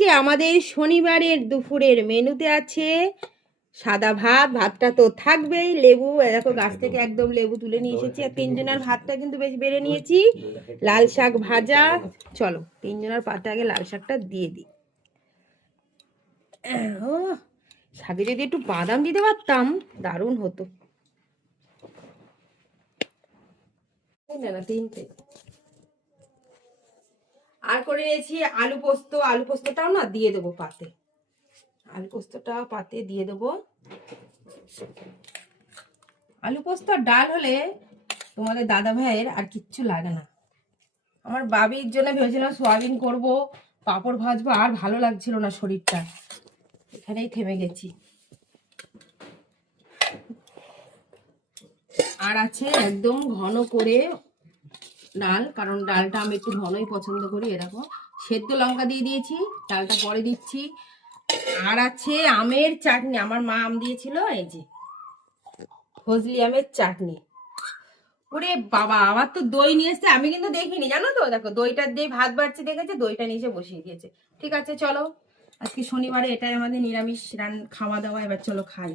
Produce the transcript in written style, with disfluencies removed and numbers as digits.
আজকে আমাদের শনিবারের দুপুরের মেনুতে আছে সাদা ভাত। ভাতটা তো থাকবেই, লেবু দেখো গাছ থেকে একদম লেবু তুলে নিয়ে এসেছি। আর তিনজনের ভাতটা কিন্তু বেশ বেড়ে নিয়েছি। লাল শাক ভাজা। চলো তিনজনের পাতে আগে লাল শাকটা দিয়ে দিই। ও শাকে যদি একটু বাদাম দিতে পারতাম দারুণ হতো। না তিনটে আর করে নিয়েছি আলু পোস্ত। আলু পোস্তটাও না দিয়ে দেবো পাতে, আলু পোস্তটা পাতে দিয়ে দেবো। আলু পোস্ত আর ডাল হলে তোমাদের দাদা ভাইয়ের আর কিচ্ছু লাগে না। আমার বাবির জন্য ভেবেছিলাম সোয়াবিন করব, পাঁপড় ভাজবো, আর ভালো লাগছিল না শরীরটা, এখানেই থেমে গেছি। আর আছে একদম ঘন করে ডাল, কারণ ডালটা আমি একটু ঘনই পছন্দ করি। এরকম সেদ্ধ লঙ্কা দিয়ে দিয়েছি, ডালটা পরে দিচ্ছি। আর আছে আমের চাটনি, আমার মা আম দিয়েছিল, এই যে ফজলি আমের চাটনি। ওরে বাবা, আবার তো দই নিয়ে এসছে, আমি কিন্তু দেখিনি জানো তো। দেখো দইটা দিয়ে ভাত বাড়ছে দেখেছে, দইটা নিয়ে এসে বসিয়ে দিয়েছে। ঠিক আছে চলো, আজকে শনিবারে এটাই আমাদের নিরামিষ খাওয়া দাওয়া। এবার চলো খাই।